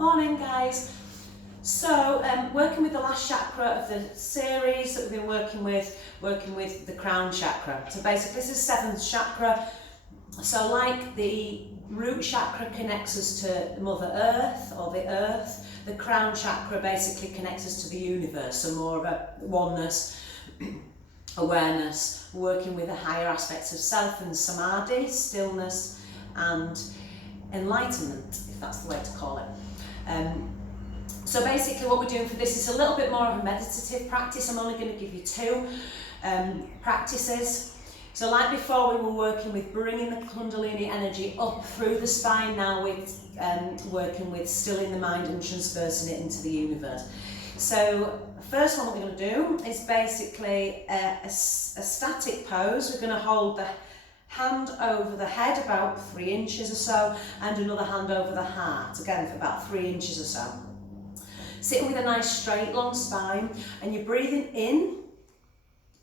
Morning guys. So working with the last chakra of the series that we've been working with the crown chakra. So basically this is 7th chakra. So like the root chakra connects us to Mother Earth or the earth, the crown chakra basically connects us to the universe, so more of a oneness, awareness, working with the higher aspects of self and samadhi, stillness and enlightenment, if that's the way to call it. So basically what we're doing for this is a little bit more of a meditative practice. I'm only going to give you 2 practices. So like before we were working with bringing the Kundalini energy up through the spine, now we're working with stilling the mind and transversing it into the universe. So first one that we're going to do is basically a static pose. We're going to hold the hand over the head about 3 inches or so, and another hand over the heart, again for about 3 inches or so. Sitting with a nice straight long spine, and you're breathing in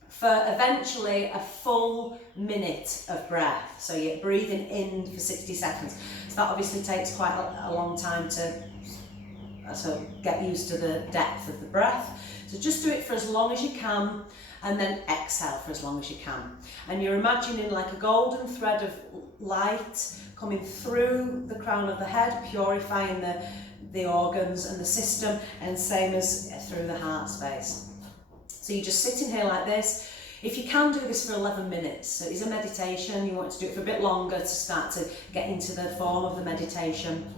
for eventually a full minute of breath. So you're breathing in for 60 seconds. So that obviously takes quite a long time to get used to the depth of the breath. So just do it for as long as you can, and then exhale for as long as you can. And you're imagining like a golden thread of light coming through the crown of the head, purifying the organs and the system, and same as through the heart space. So you're just sitting here like this. If you can do this for 11 minutes, so it's a meditation, you want to do it for a bit longer to start to get into the form of the meditation.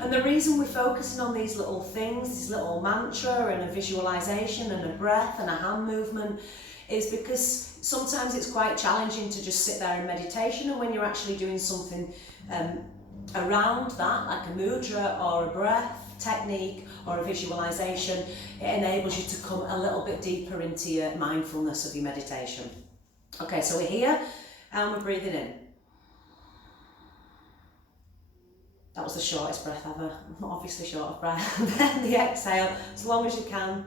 And the reason we're focusing on these little things, this little mantra and a visualization and a breath and a hand movement, is because sometimes it's quite challenging to just sit there in meditation, and when you're actually doing something around that, like a mudra or a breath technique or a visualization, it enables you to come a little bit deeper into your mindfulness of your meditation. Okay, so we're here and we're breathing in. That was the shortest breath ever. I'm not obviously short of breath. And then the exhale, as long as you can.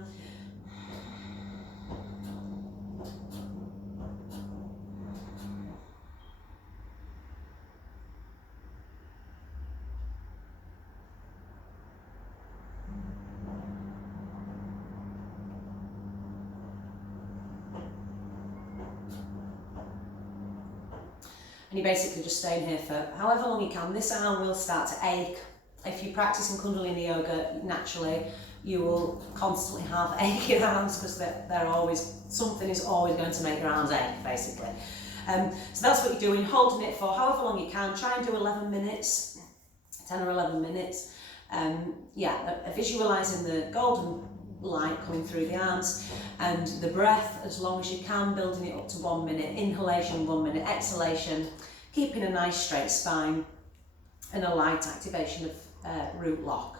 And you're basically just staying here for however long you can. This arm will start to ache. If you practice in Kundalini yoga, naturally you will constantly have aching arms, because they're always, something is always going to make your arms ache, basically. So that's what you're doing, holding it for however long you can. Try and do 11 minutes, 10 or 11 minutes. Visualising the golden light coming through the arms, and the breath as long as you can, building it up to 1 minute. Inhalation 1 minute, exhalation, keeping a nice straight spine and a light activation of root lock.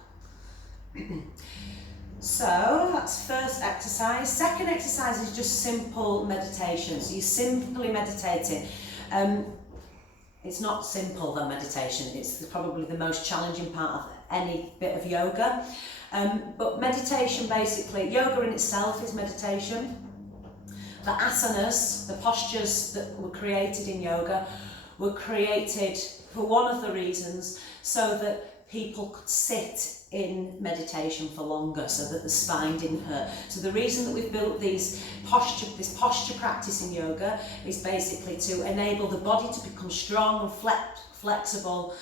So that's first exercise. Second exercise is just simple meditation. So you're simply meditating. It's not simple, the meditation. It's probably the most challenging part of any bit of yoga. But meditation, basically, yoga in itself is meditation. The asanas, the postures that were created in yoga, were created for one of the reasons, so that people could sit in meditation for longer, so that the spine didn't hurt. So the reason that we've built this posture practice in yoga is basically to enable the body to become strong and flexible,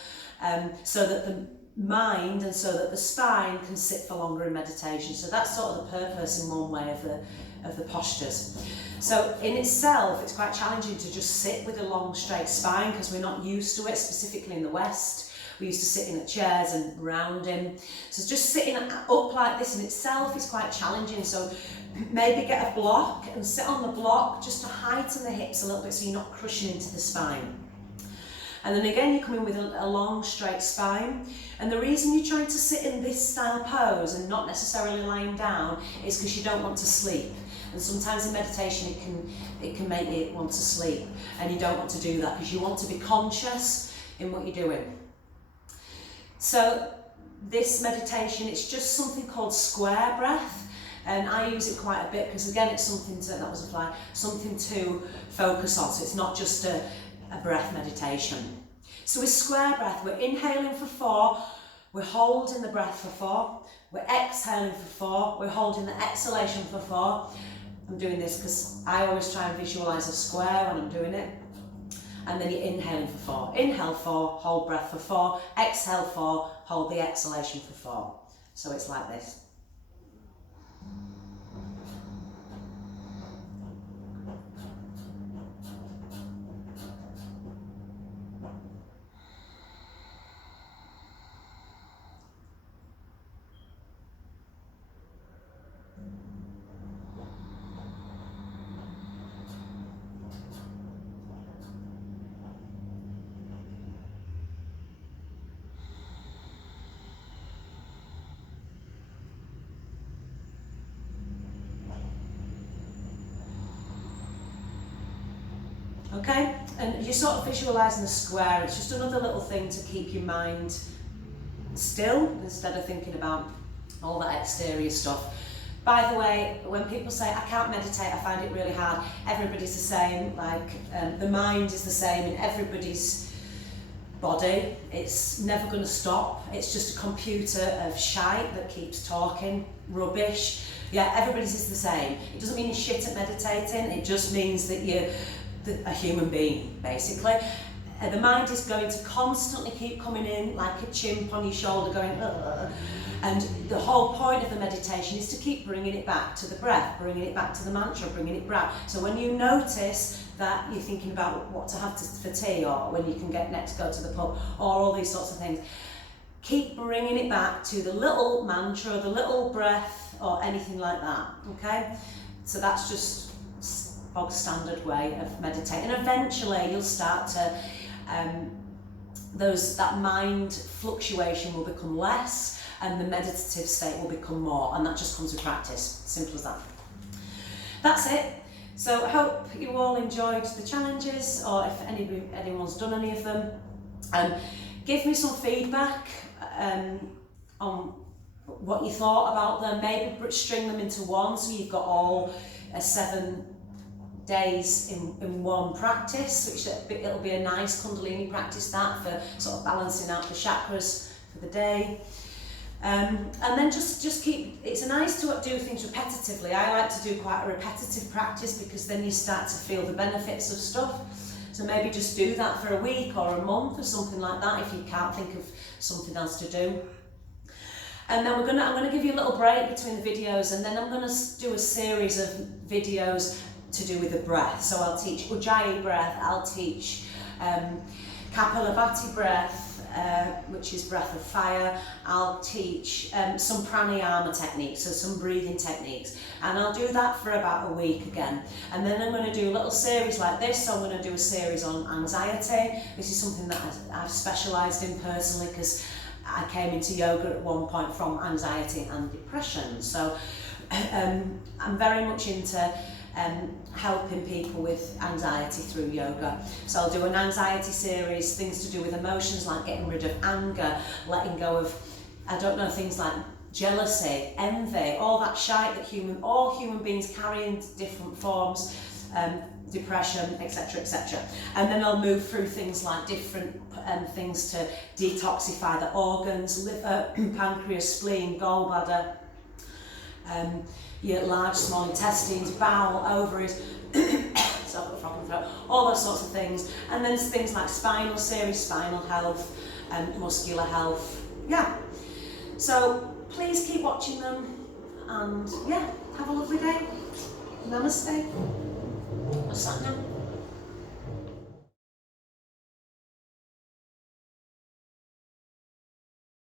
so that the mind and so that the spine can sit for longer in meditation. So that's sort of the purpose in one way of the postures. So in itself, it's quite challenging to just sit with a long straight spine, because we're not used to it, specifically in the West. We used to sit in the chairs and rounding. So just sitting up like this in itself is quite challenging. So maybe get a block and sit on the block just to heighten the hips a little bit, so you're not crushing into the spine. And then again, you come in with a long straight spine. And the reason you're trying to sit in this style pose and not necessarily lying down is because you don't want to sleep. And sometimes in meditation it can make you want to sleep, and you don't want to do that because you want to be conscious in what you're doing. So this meditation, it's just something called square breath, and I use it quite a bit because again it's something to focus on. So it's not just a breath meditation. So with square breath, we're inhaling for 4, We're holding the breath for 4. We're exhaling for 4. We're holding the exhalation for 4. I'm doing this because I always try and visualise a square when I'm doing it. And then you're inhaling for 4. Inhale 4, hold breath for 4. Exhale 4, hold the exhalation for 4. So it's like this. Okay, and you're sort of visualising the square. It's just another little thing to keep your mind still instead of thinking about all that exterior stuff. By the way, when people say, I can't meditate, I find it really hard, everybody's the same. Like, the mind is the same in everybody's body. It's never going to stop. It's just a computer of shite that keeps talking rubbish. Yeah, everybody's is the same. It doesn't mean you're shit at meditating. It just means that you're a human being, basically. The mind is going to constantly keep coming in like a chimp on your shoulder going, ugh. And the whole point of the meditation is to keep bringing it back to the breath, bringing it back to the mantra, bringing it back. So when you notice that you're thinking about what to have for tea, or when you can get next go to the pub, or all these sorts of things, keep bringing it back to the little mantra, the little breath, or anything like that, okay? So that's just bog standard way of meditating. And eventually you'll start to, that mind fluctuation will become less, and the meditative state will become more, and that just comes with practice. Simple as that. That's it. So I hope you all enjoyed the challenges, or if anyone's done any of them. Give me some feedback on what you thought about them. Maybe string them into one, so you've got all 7 days in one practice, which it'll be a nice Kundalini practice, that, for sort of balancing out the chakras for the day. And then just keep, it's nice to do things repetitively. I like to do quite a repetitive practice, because then you start to feel the benefits of stuff. So maybe just do that for a week or a month or something like that, if you can't think of something else to do. And then I'm gonna give you a little break between the videos, and then I'm gonna do a series of videos to do with the breath. So I'll teach Ujjayi breath, I'll teach Kapalabhati breath, which is breath of fire. I'll teach some pranayama techniques, so some breathing techniques, and I'll do that for about a week again. And then I'm going to do a little series like this. So I'm going to do a series on anxiety. This is something that I've specialised in personally, because I came into yoga at one point from anxiety and depression. So I'm very much into helping people with anxiety through yoga. So I'll do an anxiety series, things to do with emotions, like getting rid of anger, letting go of, I don't know, things like jealousy, envy, all that shite that all human beings carry in different forms, depression, etc, etc. And then I'll move through things like different things to detoxify the organs, liver, pancreas, spleen, gallbladder, your large, small intestines, bowel, ovaries, so I've got a frog in the throat, all those sorts of things. And then things like spinal series, spinal health, and muscular health. Yeah. So please keep watching them, and yeah, have a lovely day. Namaste.